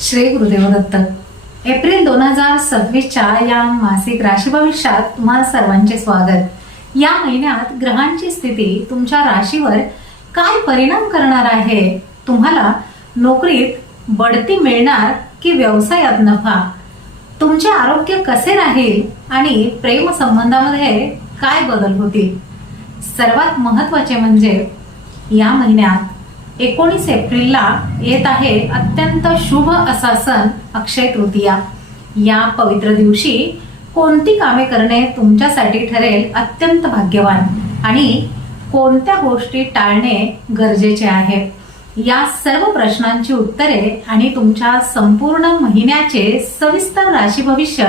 Shri Gurudev Datta. April 2026च्या या मासिक राशी भविष्यात तुम्हा सर्वांचे स्वागत. या महिन्यात ग्रहांची स्थिती तुमच्या राशीवर काय परिणाम करणार आहे? तुम्हाला नोकरीत बढती मिळणार की व्यवसायात नफा? तुमचे आरोग्य कसे राहील आणि प्रेम संबंधामध्ये काय बदल होतील? सर्वात महत्त्वाचे म्हणजे या महिन्यात 19 एप्रिलला येत आहे अत्यंत शुभ असा सण अक्षय तृतीया. या पवित्र दिवशी कोणती कामे करणे तुमच्यासाठी ठरेल अत्यंत भाग्यवान आणि कोणत्या गोष्टी टाळणे गरजेचे आहे? या सर्व प्रश्नांची उत्तरे आणि तुमच्या संपूर्ण महिन्याचे सविस्तर राशी भविष्य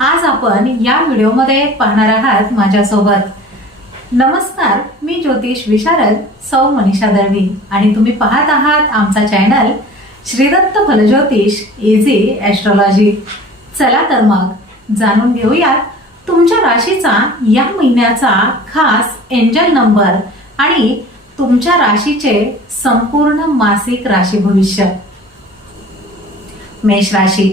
आज आपण या व्हिडिओमध्ये पाहणार आहात माझ्यासोबत. नमस्कार, मी ज्योतिष विशारद सौ मनीषा दळवी आणि तुम्ही पाहत आहात आमचा चॅनल श्रीदत्त फलज्योतिष इझी ॲस्ट्रॉलॉजी. चला तर मग जाणून घेऊयात तुमच्या राशीचा या महिन्याचा खास एंजल नंबर आणि तुमच्या राशीचे संपूर्ण मासिक राशी भविष्य. मेष राशी.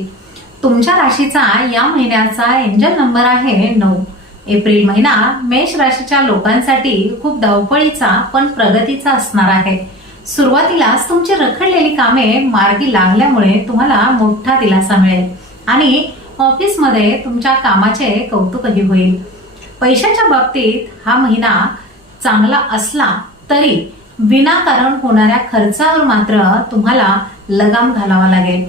तुमच्या राशीचा या महिन्याचा एंजल नंबर आहे 9. एप्रिल महिना मेष राशीच्या लोकांसाठी खूप धावपळीचा पण प्रगतीचा असणार आहे. सुरुवातीलाच तुमची रखडलेली कामे मार्गी लागल्यामुळे तुम्हाला मोठा दिलासा मिळेल आणि ऑफिसमध्ये तुमच्या कामाचे कौतुकही होईल. पैशाच्या बाबतीत हा महिना चांगला असला तरी विनाकारण होणाऱ्या खर्चावर मात्र तुम्हाला लगाम घालावा लागेल.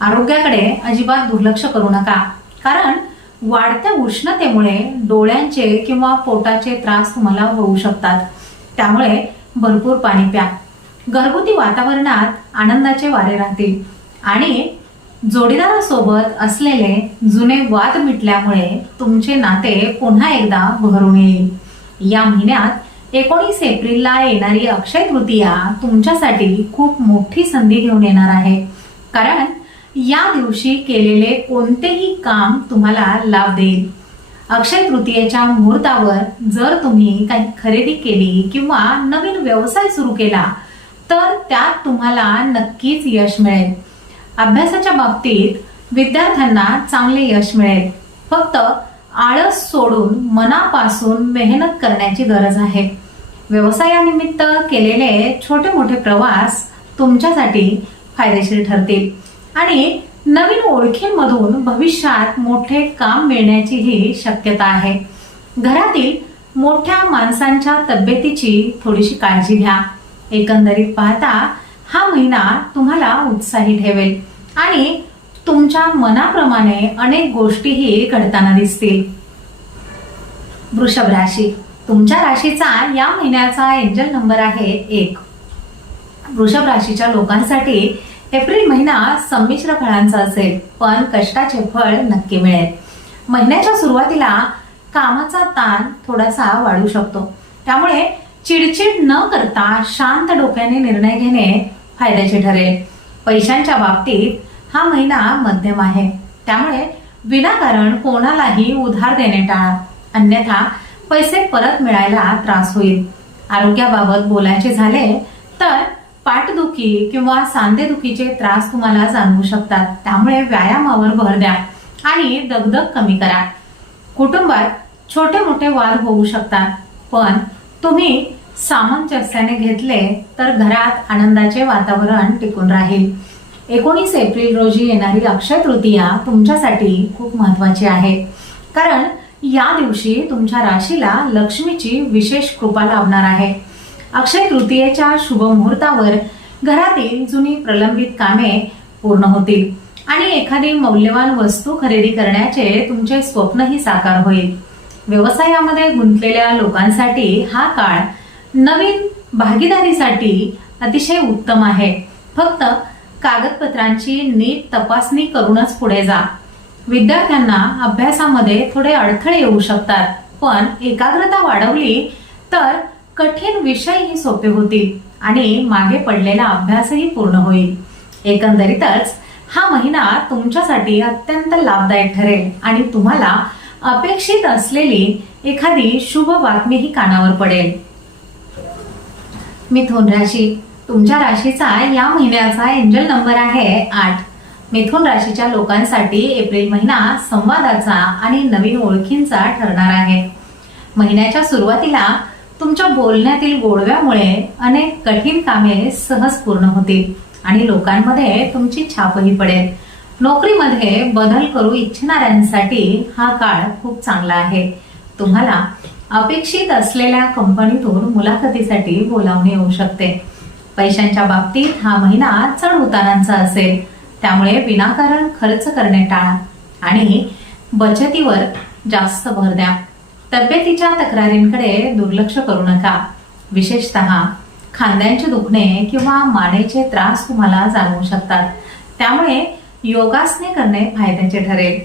आरोग्याकडे अजिबात दुर्लक्ष करू नका, कारण वाढत्या उष्णतेमुळे डोळ्यांचे किंवा पोटाचे त्रास तुम्हाला होऊ शकतात. त्यामुळे भरपूर पाणी प्या. घरगुती वातावरणात आनंदाचे वारे राहतील आणि जोडीदारासोबत असलेले जुने वाद मिटल्यामुळे तुमचे नाते पुन्हा एकदा बहरून येईल. या महिन्यात 19 एप्रिलला येणारी अक्षय तृतीया तुमच्यासाठी खूप मोठी संधी घेऊन येणार आहे, कारण या दिवशी केलेले कोणतेही काम तुम्हाला लाभ देईल. अक्षय तृतीयेच्या मुहूर्तावर जर तुम्ही काही खरेदी केली किंवा नवीन व्यवसाय सुरू केला तर त्यात तुम्हाला नक्कीच यश मिळेल. अभ्यासाच्या बाबतीत विद्यार्थ्यांना चांगले यश मिळेल. फक्त आळस सोडून मनापासून मेहनत करण्याची गरज आहे. व्यवसायानिमित्त केलेले छोटे मोठे प्रवास तुमच्यासाठी फायदेशीर ठरतील आणि नवीन ओळखींमधून भविष्यात मोठे काम मिळण्याचीही शक्यता आहे. घरातील मोठ्या माणसांच्या तब्येतीची थोडीशी काळजी घ्या. एकंदरीत पाहता हा महिना तुम्हाला उत्साही ठेवेल आणि तुमच्या मनाप्रमाणे अनेक गोष्टीही घडताना दिसतील. वृषभ राशी. तुमच्या राशीचा या महिन्याचा एंजल नंबर आहे 1. वृषभ राशीच्या लोकांसाठी एप्रिल महिना संमिश्र फळांचा असेल, पण कष्टाचे फळ नक्की मिळेल. महिन्याच्या सुरुवातीला कामाचा ताण थोडासा वाढू शकतो, त्यामुळे चिडचिड न करता शांत डोक्याने निर्णय घेणे फायद्याचे ठरेल. पैशांच्या बाबतीत हा महिना मध्यम आहे, त्यामुळे विनाकारण कोणालाही उधार देणे टाळा, अन्यथा पैसे परत मिळायला त्रास होईल. आरोग्याबाबत बोलायचे झाले तर पाठदुखी किंवा सांधेदुखीचे त्रास तुम्हाला जाणवू शकतात, त्यामुळे व्यायामावर भर द्या आणि दगदग कमी करा. कुटुंबात छोटे मोठे वाद होऊ शकतात, पण तुम्ही सामंजस्याने घेतले तर घरात आनंदाचे वातावरण टिकून राहील. 19 एप्रिल रोजी येणारी अक्षय तृतीया तुमच्यासाठी खूप महत्वाची आहे, कारण या दिवशी तुमच्या राशीला लक्ष्मीची विशेष कृपा लाभणार आहे. अक्षय तृतीयेच्या शुभ मुहूर्तावर घरातील जुनी प्रलंबित कामे पूर्ण होतील आणि एखादी मौल्यवान वस्तू खरेदी करण्याचे तुमचे स्वप्नही साकार होईल. व्यवसायामध्ये गुंतलेल्या लोकांसाठी हा काळ नवीन भागीदारीसाठी अतिशय उत्तम आहे. फक्त कागदपत्रांची नीट तपासणी करूनच पुढे जा. विद्यार्थ्यांना अभ्यासामध्ये थोडे अडथळे येऊ शकतात, पण एकाग्रता वाढवली तर कठीण विषयही सोपे होतील आणि मागे पडलेला अभ्यासही पूर्ण होईल. एकंदरीतच हा महिना तुमच्यासाठी अत्यंत लाभदायक ठरेल आणि तुम्हाला अपेक्षित असलेली एखादी शुभ बातमीही कानावर पडेल. मिथुन राशी. तुमच्या राशीचा या महिन्याचा एंजल नंबर आहे 8. मिथुन राशीच्या लोकांसाठी एप्रिल महिना संवादाचा आणि नवीन ओळखींचा ठरणार आहे. महिन्याच्या सुरुवातीला तुमच्या बोलण्यातील गोडव्यामुळे अनेक कठीण कामे सहज पूर्ण होतील आणि लोकांमध्ये तुमची छापही पडेल. नोकरीमध्ये बदल करू इच्छिणाऱ्यांसाठी हा काळ खूप चांगला आहे. तुम्हाला अपेक्षित असलेल्या कंपनीतून मुलाखतीसाठी बोलावणे येऊ शकते. पैशांच्या बाबतीत हा महिना चढ उतारांचा असेल, त्यामुळे विनाकारण खर्च करणे टाळा आणि बचतीवर जास्त भर द्या. तब्येतीच्या तक्रारींकडे दुर्लक्ष करू नका. विशेषतः खांद्यांचे दुखणे किंवा मानेचे त्रास तुम्हाला जाणवू शकतात, त्यामुळे योगासने करणे फायद्याचे ठरेल.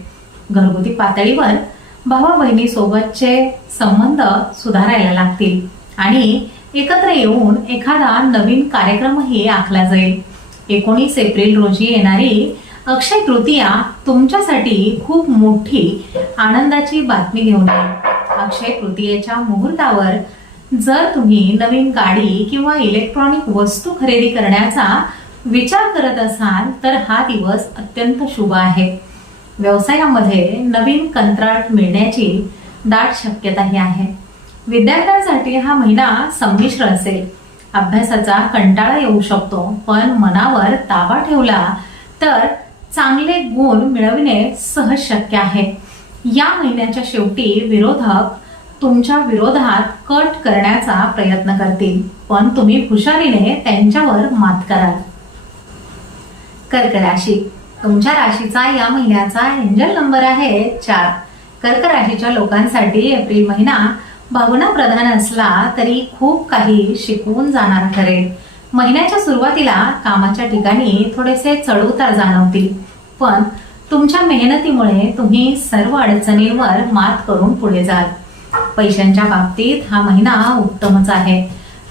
घरगुती पातळीवर भावा बहिणी सोबतचे संबंध सुधारायला लागतील आणि एकत्र येऊन एखादा नवीन कार्यक्रमही आखला जाईल. 19 एप्रिल रोजी येणारी अक्षय तृतीया तुमच्यासाठी खूप मोठी आनंदाची बातमी घेऊन येईल. अक्षय तृतीयेच्या मुहूर्तावर जर तुम्ही नवीन गाडी किंवा इलेक्ट्रॉनिक वस्तू खरेदी करण्याचा विचार करत असाल तर हा दिवस अत्यंत शुभ आहे. व्यवसायामध्ये नवीन कंत्राट मिळण्याची दाट शक्यताही आहे. विद्यार्थ्यांसाठी हा महिना संमिश्र असेल. अभ्यासाचा कंटाळा येऊ शकतो, पण मनावर ताबा ठेवला तर चांगले गुण मिळविणे सहज शक्य आहे. या महिन्याच्या शेवटी विरोधक तुमच्या विरोधात कट करण्याचा प्रयत्न करतील, पण तुम्ही हुशारीने त्यांच्यावर मात कराल. कर्क राशी, तुमच्या राशीचा या महिन्याचा एंजल नंबर आहे 4. कर्क राशीच्या लोकांसाठी एप्रिल महिना भावनाप्रधान असला तरी खूप काही शिकवून जाणारा ठरेल. महिन्याच्या सुरुवातीला कामाच्या ठिकाणी थोडेसे चढउतार जाणवतील, पण तुमच्या मेहनतीमुळे तुम्ही सर्व अडचणींवर मात करून पुढे जाल. पैशांच्या बाबतीत हा महिना उत्तमच आहे.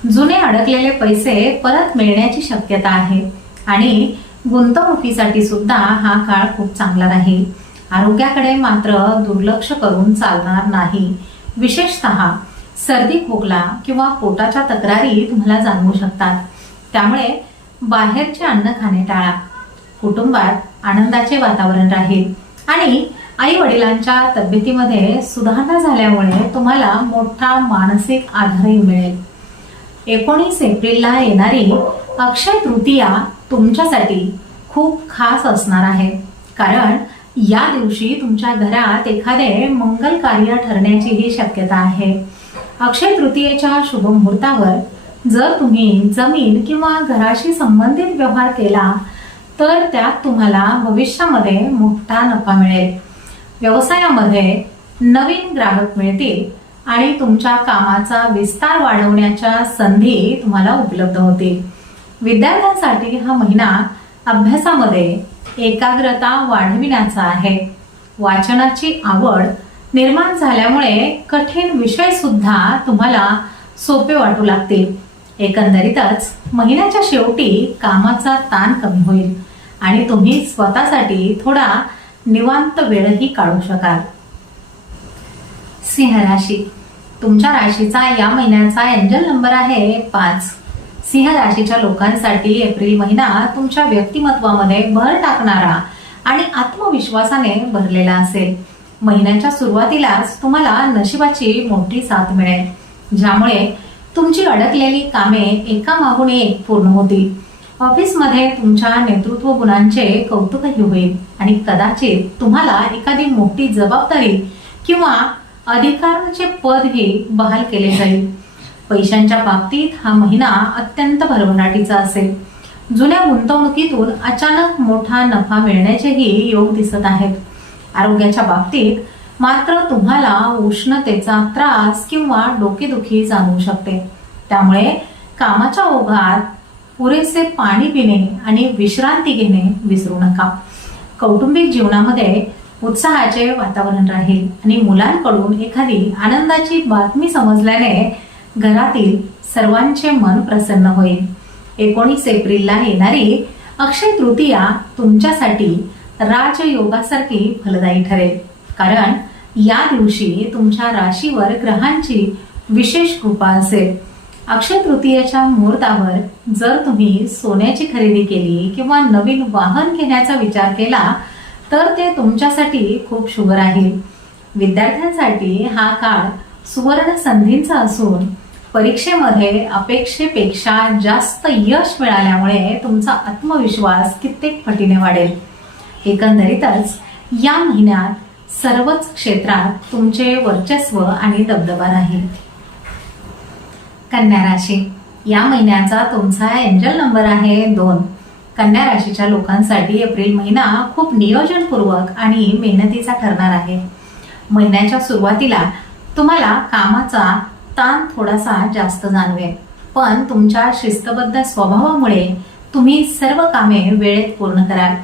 जुने अडकलेले पैसे परत मिळण्याची शक्यता आहे आणि गुंतवणुकीसाठी सुद्धा हा काळ खूप चांगला राहील. आरोग्याकडे मात्र दुर्लक्ष करून चालणार नाही. विशेषतः सर्दी, खोकला किंवा पोटाच्या तक्रारी तुम्हाला जाणवू शकतात, त्यामुळे बाहेरचे अन्न खाणे टाळा. कुटुंबात आनंदाचे वातावरण राहील आणि आई वडिलांच्या तब्येतीमध्ये सुधारणा झाल्यामुळे तुम्हाला मोठा मानसिक आधारही मिळेल. 19 एप्रिलला येणारी अक्षय तृतीया तुमच्यासाठी खूप खास असणार आहे, कारण या दिवशी तुमच्या घरात एखादे मंगल कार्य ठरण्याचीही शक्यता आहे. अक्षय तृतीयेच्या शुभ मुहूर्तावर जर तुम्ही जमीन किंवा घराशी संबंधित व्यवहार केला तर त्यात तुम्हाला भविष्यामध्ये मोठा नफा मिळेल. व्यवसायामध्ये नवीन ग्राहक मिळतील आणि तुमच्या कामाचा विस्तार वाढवण्याच्या संधी तुम्हाला उपलब्ध होतील. विद्यार्थ्यांसाठी हा महिना अभ्यासामध्ये एकाग्रता वाढविण्याचा आहे. वाचनाची आवड निर्माण झाल्यामुळे कठीण विषय सुद्धा तुम्हाला सोपे वाटू लागतील. एकंदरीतच महिन्याच्या शेवटी कामाचा ताण कमी होईल आणि तुम्ही स्वतःसाठी थोडा निवांत वेळही काढू शकाल. सिंह राशी, तुमच्या राशीचा या महिन्याचा एंजल नंबर आहे 5. सिंह राशीच्या लोकांसाठी एप्रिल महिना तुमच्या व्यक्तिमत्वामध्ये भर टाकणारा आणि आत्मविश्वासाने भरलेला असेल. महिन्याच्या सुरुवातीलाच तुम्हाला नशिबाची मोठी साथ मिळेल, ज्यामुळे तुमची अडकलेली कामे एकामागून एक पूर्ण होतील. ऑफिसमध्ये तुमच्या नेतृत्व गुणांचे कौतुकही होईल आणि कदाचित तुम्हाला एखादी मोठी जबाबदारी किंवा अधिकाराचे पदही बहाल केले जाईल. पैशांच्या बाबतीत हा महिना अत्यंत भरभराटीचा असेल. जुन्या गुंतवणुकीतून अचानक मोठा नफा मिळण्याचेही योग दिसत आहेत. आरोग्याच्या बाबतीत मात्र तुम्हाला उष्णतेचा त्रास किंवा डोकेदुखी जाणवू शकते, त्यामुळे कामाच्या ओघात पुरेसे पाणी पिणे आणि विश्रांती घेणे विसरू नका. कौटुंबिक जीवनामध्ये उत्साहाचे वातावरण राहील आणि मुलांकडून एखादी आनंदाची बातमी समजल्याने घरातील सर्वांचे मन प्रसन्न होईल. 19 एप्रिलला येणारी अक्षय तृतीया तुमच्यासाठी राजयोगासारखी फलदायी ठरेल, कारण या दिवशी तुमच्या राशीवर ग्रहांची विशेष कृपा असेल. अक्षय तृतीयेच्या मुहूर्तावर जर तुम्ही सोन्याची खरेदी केली किंवा नवीन वाहन घेण्याचा विचार केला तर ते तुमच्यासाठी खूप शुभ राहील. विद्यार्थ्यांसाठी हा काळ सुवर्ण संधींचा असून परीक्षेमध्ये अपेक्षेपेक्षा जास्त यश मिळाल्यामुळे तुमचा आत्मविश्वास कित्येक पटीने वाढेल. एकंदरीतच या महिन्यात सर्वच क्षेत्रात तुमचे वर्चस्व आणि दबदबा राहील. कन्या राशी, या महिन्याचा तुमचा एंजल नंबर आहे 2. कन्या राशीच्या लोकांसाठी एप्रिल महिना खूप नियोजनपूर्वक आणि मेहनतीचा ठरणार आहे. महिन्याच्या सुरुवातीला तुम्हाला कामाचा ताण थोडासा जास्त जाणवेल, पण तुमच्या शिस्तबद्ध स्वभावामुळे तुम्ही सर्व कामे वेळेत पूर्ण कराल.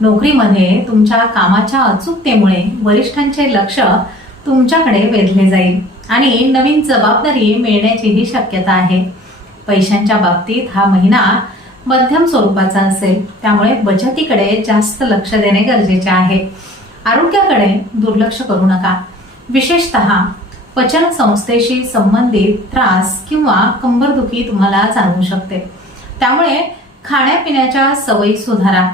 नोकरीमध्ये तुमच्या कामाच्या अचूकतेमुळे वरिष्ठांचे लक्ष तुमच्याकडे वेधले जाईल आणि नवीन जबाबदारी मिळण्याचीही शक्यता आहे. पैशांच्या बाबतीत हा महिना मध्यम स्वरूपाचा असेल, त्यामुळे बचतीकडे जास्त लक्ष देणे गरजेचे आहे. आरोग्याकडे दुर्लक्ष करू नका. विशेषतः पचन संस्थेशी संबंधित त्रास किंवा कंबरदुखी तुम्हाला जाणवू शकते, त्यामुळे खाण्यापिण्याच्या सवयी सुधारा.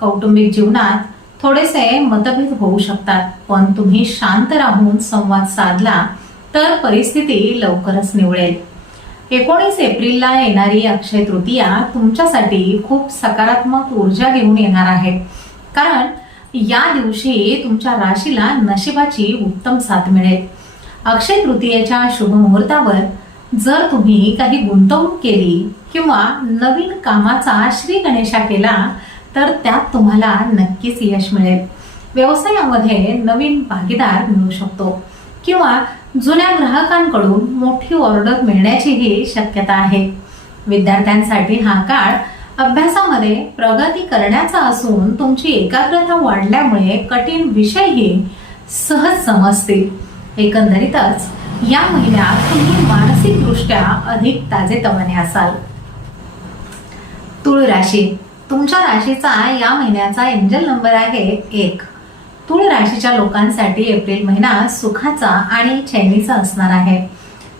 कौटुंबिक जीवनात थोडेसे मतभेद होऊ शकतात, पण तुम्ही शांत राहून संवाद साधला तर परिस्थिती लवकरच निवळेल. 19 एप्रिलला येणारी अक्षय तृतीया तुमच्यासाठी खूप सकारात्मक ऊर्जा घेऊन येणार आहे, कारण या दिवशी तुमच्या राशीला नशिबाची उत्तम साथ मिळेल. अक्षय तृतीयेच्या शुभ मुहूर्तावर जर तुम्ही काही गुंतवणूक केली किंवा नवीन कामाचा श्री गणेशा केला तर त्यात तुम्हाला नक्कीच यश मिळेल. व्यवसायामध्ये नवीन भागीदार मिळू शकतो किंवा जुन्या ग्राहकांकडून मोठी ऑर्डर मिळण्याचीही शक्यता आहे. विद्यार्थ्यांसाठी हा काळ अभ्यासामध्ये प्रगती करण्याचा असून तुमची एकाग्रता वाढल्यामुळे कठीण विषयही सहज समजतील. एकंदरीतच या महिन्यात तुम्ही मानसिकदृष्ट्या अधिक ताजेतवाने असाल. तुळ राशी, तुमच्या राशीचा या महिन्याचा एंजल नंबर आहे 1. तुळ राशीच्या लोकांसाठी एप्रिल महिना सुखाचा आणि चैनीचा असणार आहे.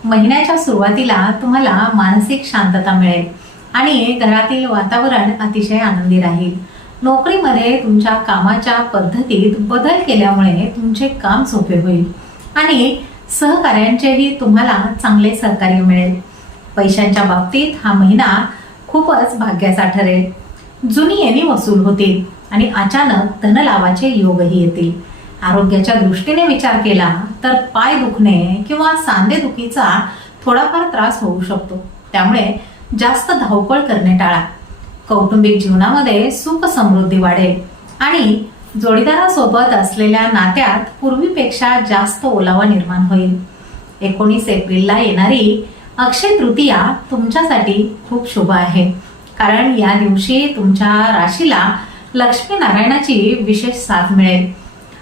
महिन्याच्या सुरुवातीला तुम्हाला मानसिक शांतता मिळेल आणि घरातील वातावरण अतिशय आनंदी राहील. नोकरीमध्ये तुमच्या कामाच्या पद्धतीत बदल केल्यामुळे तुमचे काम सोपे होईल आणि सहकार्यांचेही तुम्हाला चांगले सहकार्य मिळेल. पैशांच्या बाबतीत हा महिना खूपच भाग्याचा ठरेल. जुनी येणी वसूल होतील आणि अचानक धनलाभाचे योगही येतील. आरोग्याच्या दृष्टीने विचार केला तर पाय दुखणे किंवा सांधेदुखीचा थोडाफार त्रास होऊ शकतो, त्यामुळे जास्त धावपळ करणे टाळा. कौटुंबिक जीवनामध्ये सुख समृद्धी वाढेल आणि जोडीदारासोबत असलेल्या नात्यात पूर्वीपेक्षा जास्त ओलावा निर्माण होईल. 19 एप्रिलला येणारी अक्षय तृतीया तुमच्यासाठी खूप शुभ आहे, कारण या दिवशी तुमच्या राशीला लक्ष्मी नारायणाची विशेष साथ मिळेल.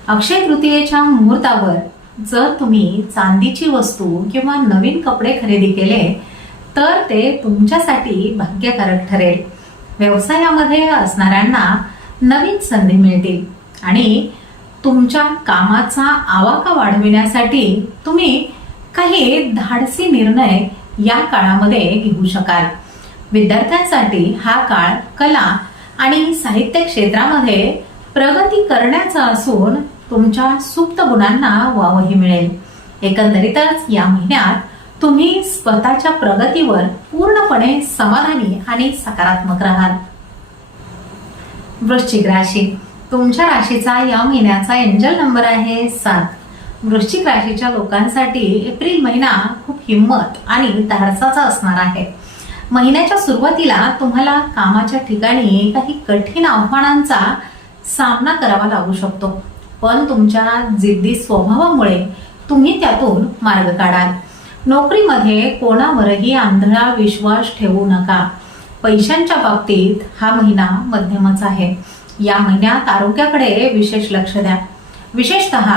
अक्षय तृतीयेच्या मुहूर्तावर जर तुम्ही चांदीची वस्तू किंवा नवीन कपडे खरेदी केले तर ते तुमच्यासाठी भाग्यकारक ठरेल. व्यवसायामध्ये असणाऱ्यांना नवीन संधी मिळतील आणि तुमच्या कामाचा आवाका वाढविण्यासाठी तुम्ही काही धाडसी निर्णय या काळामध्ये घेऊ शकाल. विद्यार्थ्यांसाठी हा काळ कला आणि साहित्य क्षेत्रामध्ये प्रगती करण्याचा असून तुमच्या सुप्त गुणांना वावही मिळेल. एकंदरीतच या महिन्यात तुम्ही स्वतःच्या प्रगतीवर पूर्णपणे समाधानी आणि सकारात्मक राहाल. वृश्चिक राशी, तुमच्या राशीचा या महिन्याचा एंजल नंबर आहे 7. वृश्चिक राशीच्या लोकांसाठी एप्रिल महिना खूप हिंमत आणि धाडसाचा असणार आहे. महिन्याच्या सुरुवातीला तुम्हाला कामाच्या ठिकाणी काही कठीण आव्हानांचा सामना करावा लागू शकतो, पण तुमच्या जिद्दी स्वभावामुळे तुम्ही त्यातून मार्ग काढाल. नोकरीमध्ये कोणावरही आंधळा विश्वास ठेवू नका. पैशांच्या बाबतीत हा महिना मध्यमच आहे. या महिन्यात आरोग्याकडे विशेष लक्ष द्या. विशेषतः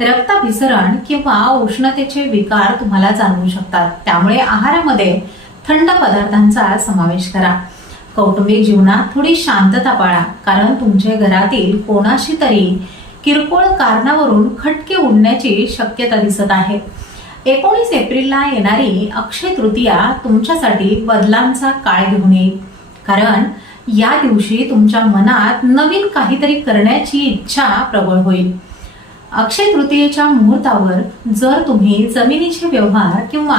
रक्ताभिसरण किंवा उष्णतेचे विकार तुम्हाला जाणवू शकतात, त्यामुळे आहारामध्ये थंड पदार्थांचा समावेश करा. कौटुंबिक जीवनात थोडी शांतता पाळा, कारण तुमच्या घरातील कोणाशी तरी किरकोळ कारणावरून खटके उडण्याची शक्यता दिसत आहे. 19 एप्रिलला येणारी अक्षय तृतीया तुमच्यासाठी बदलांचा काळ घेऊन येईल. कारण या दिवशी तुमच्या मनात नवीन काहीतरी करण्याची इच्छा प्रबळ होईल. अक्षय तृतीयेच्या मुहूर्तावर जर तुम्ही जमिनीचे व्यवहार किंवा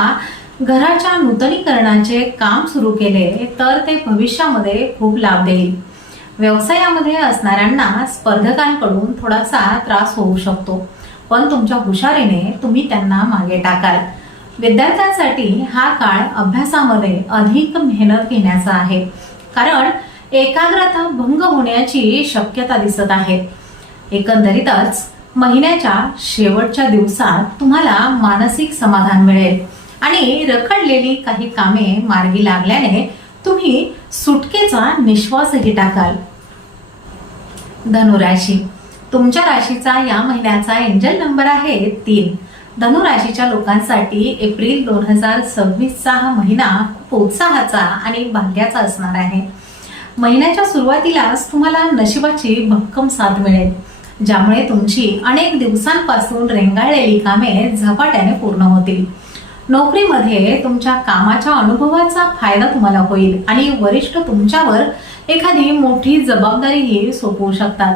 घराच्या नूतनीकरणाचे काम सुरू केले तर ते भविष्यामध्ये खूप लाभ देईल. व्यवसायामध्ये असणाऱ्यांना स्पर्धकांकडून थोडासा त्रास होऊ शकतो, पण तुमच्या हुशारीने तुम्ही त्यांना मागे टाकाल. विद्यार्थ्यांसाठी हा काळ अभ्यासामध्ये अधिक मेहनत घेण्याचा आहे, कारण एकाग्रता भंग होण्याची शक्यता दिसत आहे. एकंदरीतच महिन्याच्या शेवटच्या दिवसात तुम्हाला मानसिक समाधान मिळेल आणि रखडलेली काही कामे मार्गी लागल्याने तुम्ही सुटकेचा निश्वासही टाकाल. धनुराशी, तुमच्या राशीचा या महिन्याचा एंजल नंबर आहे 3. धनुराशीच्या लोकांसाठी एप्रिल 2026 हा महिना खूप उत्साहाचा आणि भाग्याचा असणार आहे. महिन्याच्या सुरुवातीलाच तुम्हाला नशिबाची भक्कम साथ मिळेल, ज्यामुळे तुमची अनेक दिवसांपासून रेंगाळलेली कामे झपाट्याने पूर्ण होतील. नोकरीमध्ये तुमच्या कामाच्या अनुभवाचा फायदा तुम्हाला होईल आणि वरिष्ठ तुमच्यावर एखादी मोठी जबाबदारीही सोपवू शकतात.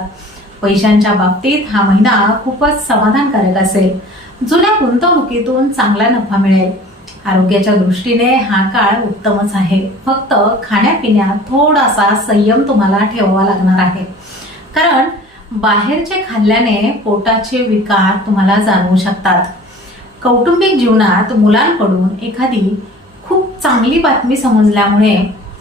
पैशांच्या बाबतीत हा महिना खूपच समाधानकारक असेल. जुन्या गुंतवणुकीतून चांगला नफा मिळेल. आरोग्याच्या दृष्टीने हा काळ उत्तमच आहे. फक्त खाण्यापिण्यात थोडासा संयम तुम्हाला ठेवावा लागणार आहे, कारण बाहेरचे खाल्ल्याने पोटाचे विकार तुम्हाला जाणवू शकतात. कौटुंबिक जीवनात मुलांकडून एखादी खूप चांगली बातमी समजल्यामुळे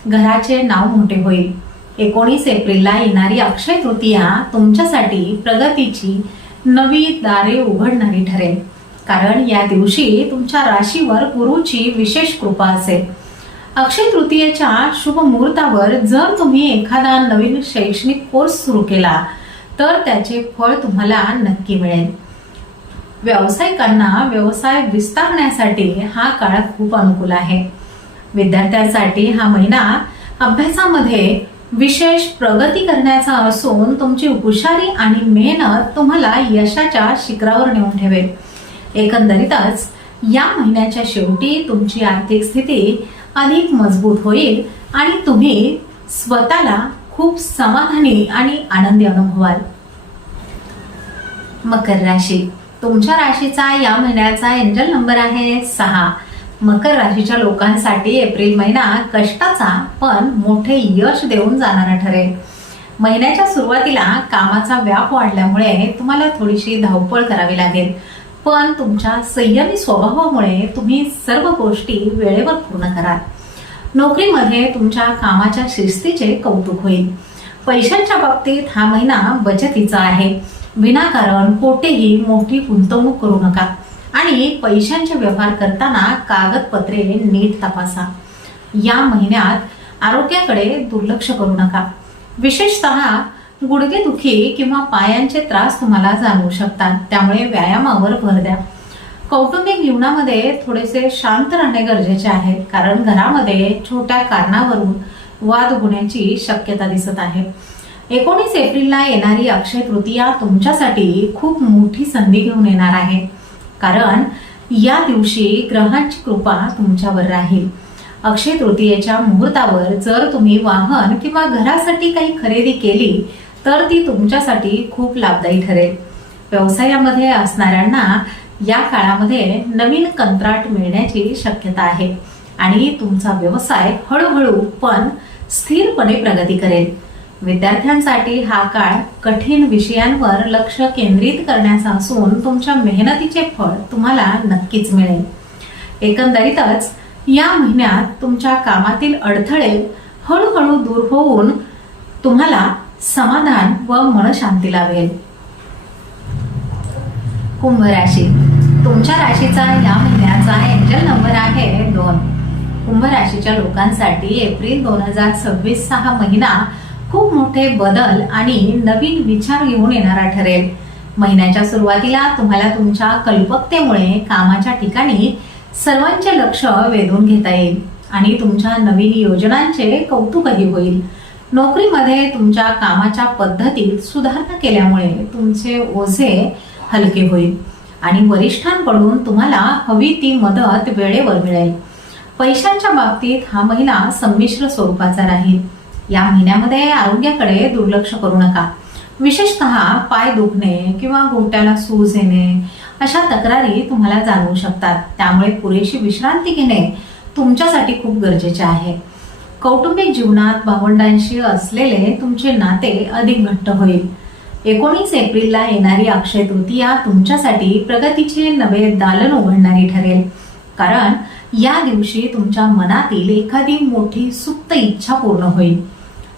घराचे नाव मोठे होईल. 19 एप्रिलला येणारी अक्षय तृतीया तुमच्यासाठी प्रगतीची नवी दारे उघडणारी ठरेल, कारण या दिवशी तुमच्या राशीवर गुरुची विशेष कृपा असेल. अक्षय तृतीयेच्या शुभ मुहूर्तावर जर तुम्ही एखादा नवीन शैक्षणिक कोर्स सुरू केला तर त्याचे फळ तुम्हाला नक्की मिळेल. व्यावसायिकांना व्यवसाय विस्तारण्यासाठी हा काळ खूप अनुकूल आहे. विद्यार्थ्यांसाठी हा महिना अभ्यासामध्ये विशेष प्रगती करण्याचा असून तुमची हुशारी आणि मेहनत तुम्हाला यशाच्या शिखरावर नेऊन ठेवेल. एकंदरीतच या महिन्याच्या शेवटी तुमची आर्थिक स्थिती अधिक मजबूत होईल आणि तुम्ही स्वतःला खूप समाधानी आणि आनंदी अनुभवाल. मकर राशी, तुमच्या राशीचा या महिन्याचा एंजल नंबर आहे 6. मकर राशीच्या लोकांसाठी एप्रिल महिना कष्टाचा पण मोठे यश देऊन जाणारा ठरेल. महिन्याच्या सुरुवातीला कामाचा व्याप वाढल्यामुळे तुम्हाला थोडीशी धावपळ करावी लागेल, पण तुमच्या संयमी स्वभावामुळे तुम्ही सर्व गोष्टी वेळेवर पूर्ण कराल. नोकरीमध्ये तुमच्या कामाच्या शिस्तीचे कौतुक होईल. पैशांच्या बाबतीत हा महिना बचतीचा आहे. विनाकारण कोठेही मोठी गुंतवणूक करू नका आणि पैशांचे व्यवहार करताना कागदपत्रे नीट तपासा. या महिन्यात आरोग्याकडे दुर्लक्ष करू नका. विशेषतः गुडघेदुखी किंवा पायांचे त्रास तुम्हाला जाणवू शकतात, त्यामुळे व्यायामावर भर द्या. कौटुंबिक जीवनामध्ये थोडेसे शांत राहणे गरजेचे आहे, कारण घरामध्ये छोट्या कारणावरून वाद होण्याची शक्यता दिसत आहे. 19 एप्रिलला येणारी अक्षय तृतीया तुमच्यासाठी खूप मोठी संधी घेऊन येणार आहे, कारण या दिवशी ग्रहांची कृपा तुमच्यावर राहील. अक्षय तृतीयेच्या मुहूर्तावर जर तुम्ही वाहन किंवा घरासाठी काही खरेदी केली तर ती तुमच्यासाठी खूप लाभदायी ठरेल. व्यवसायामध्ये असणाऱ्यांना या काळामध्ये नवीन कंत्राट मिळण्याची शक्यता आहे आणि तुमचा व्यवसाय हळूहळू पण स्थिरपणे प्रगती करेल. विद्यार्थ्यांसाठी हा काळ कठीण विषयांवर लक्ष केंद्रित करण्याचा असून तुमच्या मेहनतीचे फळ तुम्हाला नक्कीच मिळेल. एकंदरीतच या महिन्यात तुमच्या कामातील अडथळे हळूहळू दूर होऊन तुम्हाला समाधान व मनशांती लाभेल. कुंभ राशी, तुमच्या राशीचा या महिन्याचा एंजल नंबर आहे 2. कुंभ राशीच्या लोकांसाठी एप्रिल 2026 हा महिना खूप मोठे बदल आणि नवीन विचार घेऊन येणारा ठरेल. महिन्याच्या सुरुवातीला तुम्हाला तुमच्या कल्पकतेमुळे कामाच्या ठिकाणी सर्वांचे लक्ष वेधून घेता येईल आणि तुमच्या नवीन योजनांचे कौतुकही होईल. नोकरीमध्ये तुमच्या कामाच्या पद्धतीत सुधारणा केल्यामुळे तुमचे ओझे हलके होईल आणि वरिष्ठांकडून तुम्हाला हवी ती मदत वेळेवर मिळेल. पैशांच्या बाबतीत हा महिना संमिश्र स्वरूपाचा राहील. या महिन्यामध्ये आरोग्याकडे दुर्लक्ष करू नका. विशेषतः पाय दुखणे किंवा घोट्याला सूज येणे अशा तक्रारी तुम्हाला जाणवू शकतात. त्यामुळे पुरेशी विश्रांती घेणे तुमच्यासाठी खूप गरजेचे आहे. कौटुंबिक जीवनात भावंडांशी असलेले तुमचे नाते अधिक घट्ट होईल. 19 एप्रिलला येणारी अक्षय तृतीया तुमच्यासाठी प्रगतीचे नवे दालन उघडणारी ठरेल. कारण या दिवशी तुमच्या मनातील एखादी मोठी सुप्त इच्छा पूर्ण होईल.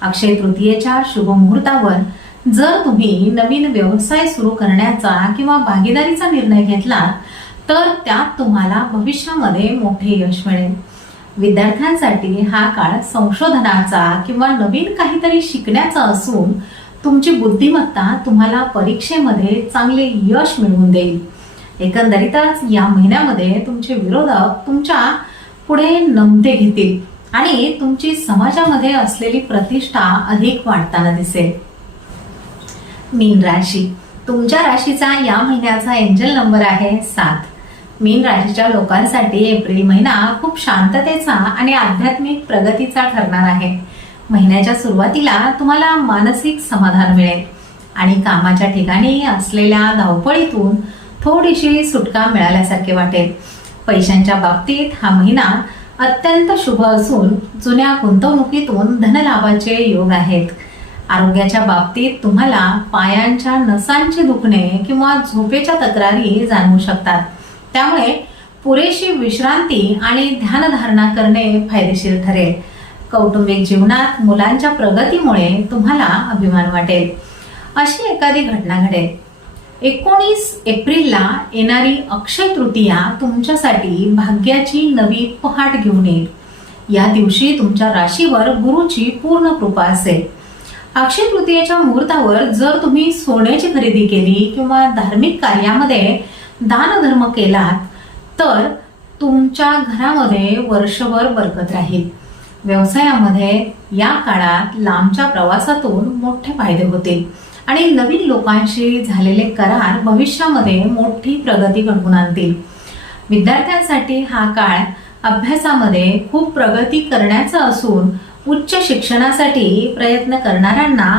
अक्षय तृतीयेच्या शुभ मुहूर्तावर जर तुम्ही नवीन व्यवसाय सुरू करण्याचा किंवा भागीदारीचा निर्णय घेतला तर त्यात तुम्हाला भविष्यामध्ये मोठे यश मिळेल. विद्यार्थ्यांसाठी हा काळ संशोधनाचा किंवा नवीन काहीतरी शिकण्याचा असून तुमची बुद्धिमत्ता तुम्हाला परीक्षेमध्ये चांगले यश मिळवून देईल. एकंदरीतच या महिन्यामध्ये तुमचे विरोधक तुमच्या पुढे नमते घेतील आणि तुमची समाजामध्ये असलेली प्रतिष्ठा अधिक वाढताना दिसेल. मीन राशी, तुमच्या राशीचा या महिन्याचा एंजल नंबर आहे 7. मीन राशीच्या लोकांसाठी एप्रिल महिना खूप शांततेचा आणि आध्यात्मिक प्रगतीचा ठरणार आहे. महिन्याच्या सुरुवातीला तुम्हाला मानसिक समाधान मिळेल आणि कामाच्या ठिकाणी असलेल्या धावपळीतून थोडीशी सुटका मिळाल्यासारखे वाटेल. पैशांच्या बाबतीत हा महिना अत्यंत शुभ असून जुन्या गुंतवणुकीतून धनलाभाचे योग आहेत. आरोग्याच्या बाबतीत तुम्हाला पायांच्या नसांचे दुखणे किंवा झोपेच्या तक्रारी जाणवू शकतात. त्यामुळे पुरेशी विश्रांती आणि ध्यानधारणा करणे फायदेशीर ठरेल. कौटुंबिक जीवनात मुलांच्या प्रगतीमुळे तुम्हाला अभिमान वाटेल. अशी एखादी घटना घडेल. 19 एप्रिलला येणारी अक्षय तृतीया तुमच्यासाठी भाग्याची नवी पहाट घेऊन येईल. या दिवशी तुमच्या राशीवर गुरुची पूर्ण कृपा असेल. अक्षय तृतीयेच्या मुहूर्तावर जर तुम्ही सोन्याची खरेदी केली किंवा धार्मिक कार्यामध्ये दानधर्म केलात तर तुमच्या घरामध्ये वर्षभर बरकत राहील. व्यवसायामध्ये या काळात लांबच्या प्रवासातून मोठे फायदे होतील आणि नवीन लोकांशी झालेले करार भविष्यामध्ये मोठी प्रगती घडवून आणतील. विद्यार्थ्यांसाठी हा काळ अभ्यासामध्ये खूप प्रगती करण्याचा असून उच्च शिक्षणासाठी प्रयत्न करणाऱ्यांना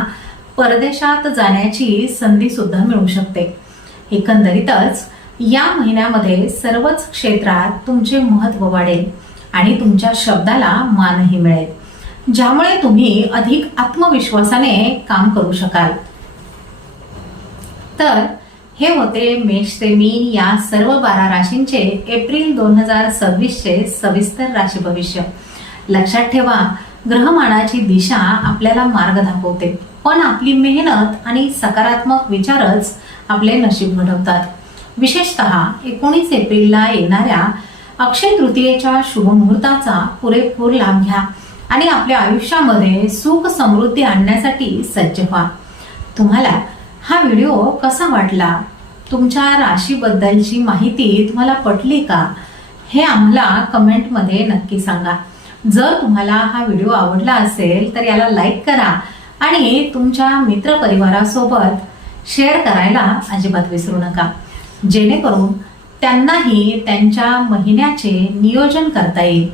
परदेशात जाण्याची संधी सुद्धा मिळू शकते. एकंदरीतच या महिन्यामध्ये सर्वच क्षेत्रात तुमचे महत्त्व वाढेल आणि तुमच्या शब्दाला मानही मिळेल, ज्यामुळे तुम्ही अधिक आत्मविश्वासाने काम करू शकाल. तर हे होते मेष ते मीन या सर्व 12 राशींचे एप्रिल 2026 चे सविस्तर राशी भविष्य. लक्षात ठेवा, ग्रहमानाची दिशा आपल्याला मार्ग दाखवते, पण आपली मेहनत आणि सकारात्मक विचारच आपले नशीब घडवतात. विशेषतः 19 एप्रिलला येणाऱ्या अक्षय तृतीयेच्या शुभ मुहूर्ताचा पुरेपूर लाभ घ्या आणि आपल्या आयुष्यामध्ये सुख समृद्धी आणण्यासाठी सज्ज व्हा. तुम्हाला हा व्हिडिओ कसा वाटला? तुमच्या राशीबद्दलची माहिती तुम्हाला पटली का? हे आम्हाला कमेंटमध्ये नक्की सांगा. जर तुम्हाला हा व्हिडिओ आवडला असेल तर याला लाईक करा आणि तुमच्या मित्रपरिवारासोबत शेअर करायला अजिबात विसरू नका, जेणेकरून त्यांनाही त्यांच्या महिन्याचे नियोजन करता येईल.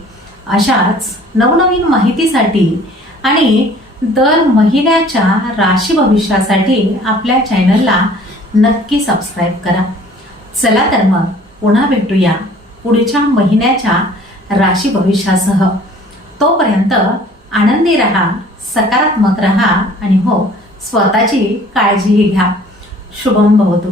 अशाच नवनवीन माहितीसाठी आणि दर महिन्याच्या राशी भविष्यासाठी आपल्या चॅनलला नक्की सबस्क्राईब करा. चला तर मग पुन्हा भेटूया पुढच्या महिन्याच्या राशी भविष्यासह. तोपर्यंत आनंदी राहा, सकारात्मक राहा आणि हो, स्वतःची काळजीही घ्या. शुभम भवतु.